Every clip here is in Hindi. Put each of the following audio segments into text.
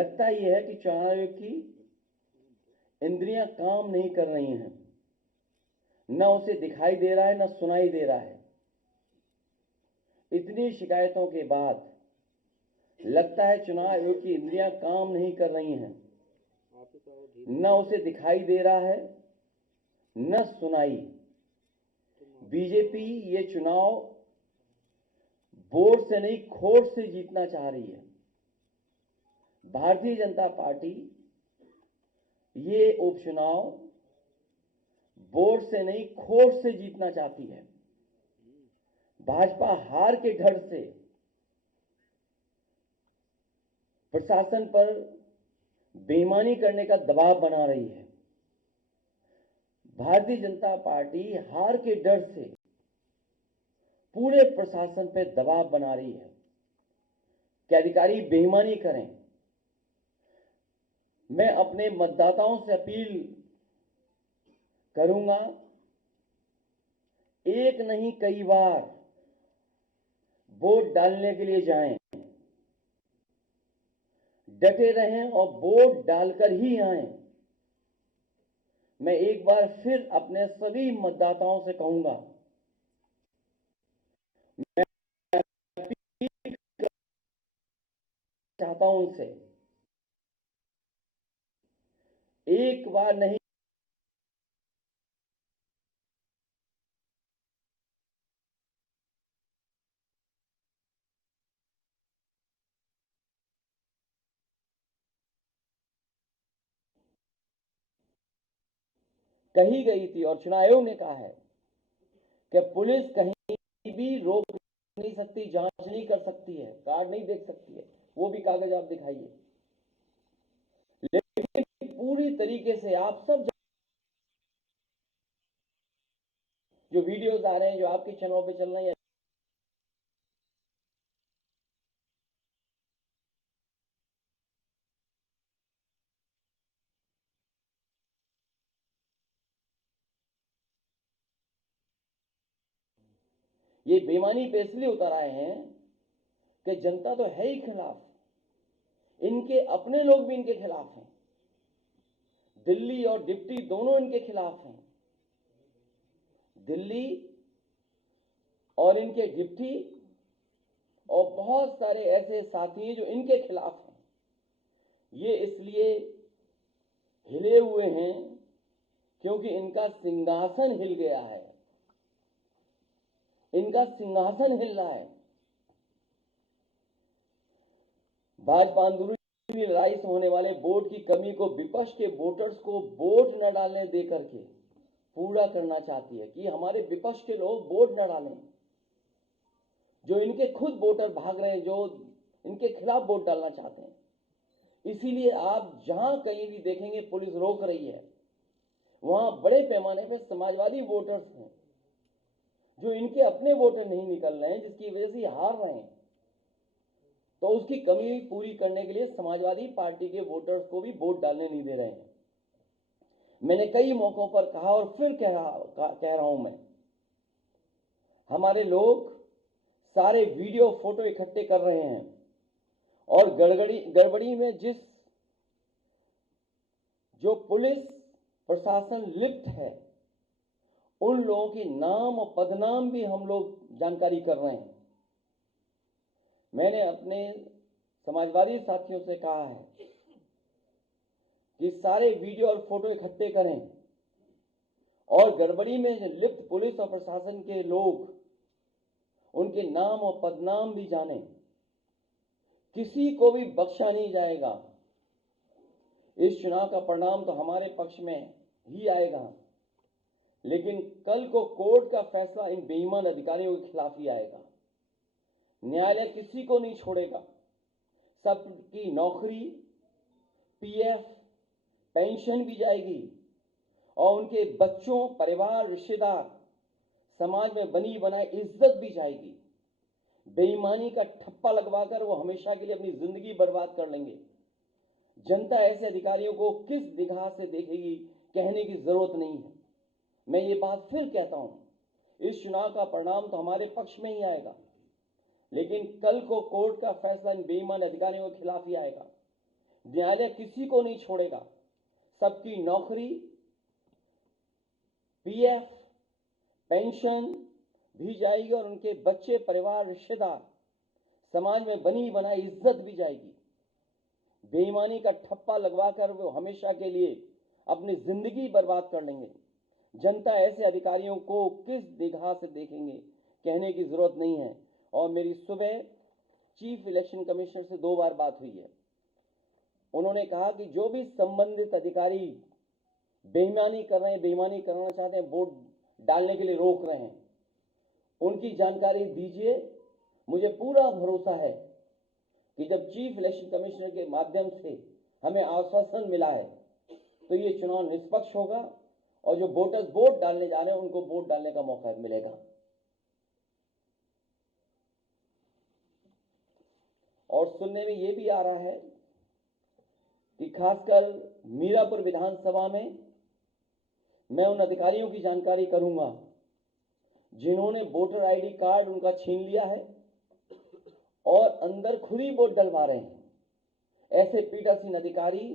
लगता यह है कि चुनाव आयोग की इंद्रियां काम नहीं कर रही हैं, न उसे दिखाई दे रहा है न सुनाई दे रहा है। इतनी शिकायतों के बाद लगता है चुनाव आयोग की इंद्रियां काम नहीं कर रही हैं, न उसे दिखाई दे रहा है न सुनाई। बीजेपी ये चुनाव वोट से नहीं खोट से जीतना चाह रही है। भारतीय जनता पार्टी ये उपचुनाव वोट से नहीं खोट से जीतना चाहती है। भाजपा हार के डर से प्रशासन पर बेईमानी करने का दबाव बना रही है। भारतीय जनता पार्टी हार के डर से पूरे प्रशासन पर दबाव बना रही है कि अधिकारी बेईमानी करें। मैं अपने मतदाताओं से अपील करूंगा, एक नहीं कई बार वोट डालने के लिए जाएं, डटे रहें और वोट डालकर ही आएं। मैं एक बार फिर अपने सभी मतदाताओं से कहूंगा, मैं अपील चाहता हूं उनसे, एक बार नहीं कही गई थी और चुनाव आयोग ने कहा है कि पुलिस कहीं भी रोक नहीं सकती, जांच नहीं कर सकती है, कार्ड नहीं देख सकती है, वो भी कागज आप दिखाइए। लेकिन पूरी तरीके से आप सब जो वीडियोस आ रहे हैं, जो आपके चैनलों पे चल रहे हैं, ये बेईमानी पे इसलिए उतर आए हैं कि जनता तो है ही खिलाफ, इनके अपने लोग भी इनके खिलाफ हैं। दिल्ली और डिप्टी दोनों इनके खिलाफ हैं। दिल्ली और इनके डिप्टी और बहुत सारे ऐसे साथी हैं जो इनके खिलाफ हैं। ये इसलिए हिले हुए हैं क्योंकि इनका सिंहासन हिल गया है, इनका सिंहासन हिल रहा है। भाजपा अंदरूनी लड़ाई से होने वाले वोट की कमी को विपक्ष के वोटर्स को वोट न डालने देकर के पूरा करना चाहती है कि हमारे विपक्ष के लोग वोट न डालें। जो इनके खुद वोटर भाग रहे हैं, जो इनके खिलाफ वोट डालना चाहते हैं। इसीलिए आप जहां कहीं भी देखेंगे पुलिस रोक रही है, वहां बड़े पैमाने पर समाजवादी वोटर्स हैं जो इनके अपने वोटर नहीं निकल रहे हैं, जिसकी वजह से हार रहे हैं। तो उसकी कमी पूरी करने के लिए समाजवादी पार्टी के वोटर्स को भी वोट डालने नहीं दे रहे हैं। मैंने कई मौकों पर कहा और फिर कह रहा हूं मैं, हमारे लोग सारे वीडियो फोटो इकट्ठे कर रहे हैं और गड़बड़ी में जो पुलिस प्रशासन लिप्त है, उन लोगों के नाम और पदनाम भी हम लोग जानकारी कर रहे हैं। मैंने अपने समाजवादी साथियों से कहा है कि सारे वीडियो और फोटो इकट्ठे करें और गड़बड़ी में लिप्त पुलिस और प्रशासन के लोग, उनके नाम और पदनाम भी जानें। किसी को भी बख्शा नहीं जाएगा। इस चुनाव का परिणाम तो हमारे पक्ष में ही आएगा, लेकिन कल को कोर्ट का फैसला इन बेईमान अधिकारियों के खिलाफ ही आएगा। न्यायालय किसी को नहीं छोड़ेगा। सबकी नौकरी, पीएफ, पेंशन भी जाएगी और उनके बच्चों, परिवार, रिश्तेदार, समाज में बनी बनाई इज्जत भी जाएगी। बेईमानी का ठप्पा लगवाकर वो हमेशा के लिए अपनी जिंदगी बर्बाद कर लेंगे। जनता ऐसे अधिकारियों को किस निगाह से देखेगी, कहने की जरूरत नहीं है। मैं ये बात फिर कहता हूं, इस चुनाव का परिणाम तो हमारे पक्ष में ही आएगा, लेकिन कल को कोर्ट का फैसला इन बेईमान अधिकारियों के खिलाफ ही आएगा। न्यायालय किसी को नहीं छोड़ेगा, सबकी नौकरी, पीएफ, पेंशन भी जाएगी और उनके बच्चे, परिवार, रिश्तेदार, समाज में बनी बनाई इज्जत भी जाएगी। बेईमानी का ठप्पा लगवाकर वो हमेशा के लिए अपनी जिंदगी बर्बाद कर लेंगे। जनता ऐसे अधिकारियों को किस निगाह से देखेंगे, कहने की जरूरत नहीं है। और मेरी सुबह चीफ इलेक्शन कमिश्नर से 2 बार बात हुई है। उन्होंने कहा कि जो भी संबंधित अधिकारी बेईमानी कर रहे हैं, बेईमानी कराना चाहते हैं, वोट डालने के लिए रोक रहे हैं, उनकी जानकारी दीजिए। मुझे पूरा भरोसा है कि जब चीफ इलेक्शन कमिश्नर के माध्यम से हमें आश्वासन मिला है तो ये चुनाव निष्पक्ष होगा और जो वोटर्स वोट डालने जा रहे हैं उनको वोट डालने का मौका मिलेगा। और सुनने में ये भी आ रहा है कि खासकर मीरापुर विधानसभा में मैं उन अधिकारियों की जानकारी करूंगा जिन्होंने वोटर आईडी कार्ड उनका छीन लिया है और अंदर खुद ही वोट डलवा रहे हैं। ऐसे पीठासीन अधिकारी,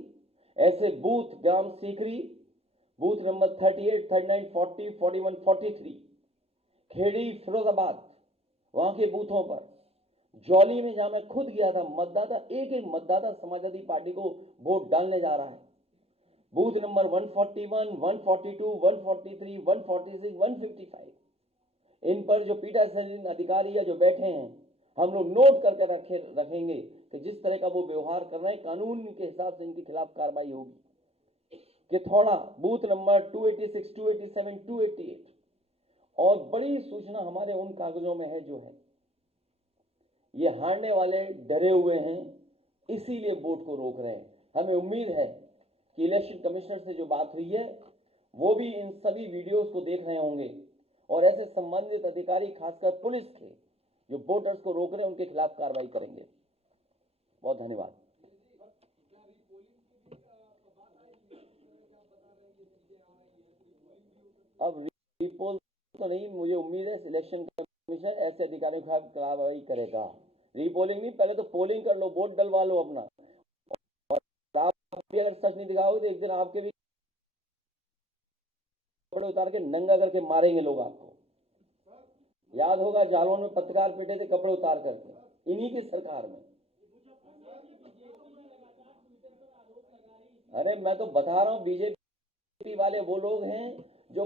ऐसे बूथ ग्राम सीकरी, बूथ नंबर 38, 39, 40, 41, 43, खेड़ी, फिरोजाबाद, वहां के बूथों पर, जौली में जहां मैं खुद गया था, मतदाता एक एक मतदाता समाजवादी पार्टी को वोट डालने जा रहा है। बूथ नंबर 141, 142, 143, 146, 155, इन पर जो पीठासीन अधिकारी या जो बैठे हैं, हम लोग नोट करके रखेंगे कि जिस तरह का वो व्यवहार कर रहे हैं, कानून के हिसाब से इनके खिलाफ कार्रवाई होगी। कि थोड़ा बूथ नंबर 286, 287, 288 और बड़ी सूचना हमारे उन कागजों में है जो है ये हारने वाले डरे हुए हैं, इसीलिए वोट को रोक रहे हैं। हमें उम्मीद है कि इलेक्शन कमिश्नर से जो बात हुई है वो भी इन सभी वीडियोस को देख रहे होंगे और ऐसे संबंधित अधिकारी, खासकर पुलिस के जो वोटर्स को रोक रहे हैं, उनके खिलाफ कार्रवाई करेंगे। बहुत धन्यवाद। अब रिपोल तो नहीं, मुझे उम्मीद है इलेक्शन कमीशन ऐसे अधिकारियों के खिलाफ कार्रवाई करेगा। रीपोलिंग नहीं, पहले तो पोलिंग कर लो, वोट डलवा लो अपना। और आप भी अगर सच नहीं दिखाओगे तो एक दिन आपके भी कपड़े उतार के नंगा करके मारेंगे लोग आपको। याद होगा जालौन में पत्रकार पीटे थे कपड़े उतार करके, इन्हीं की सरकार में। अरे मैं तो बता रहा हूं, बीजेपी वाले वो लोग हैं जो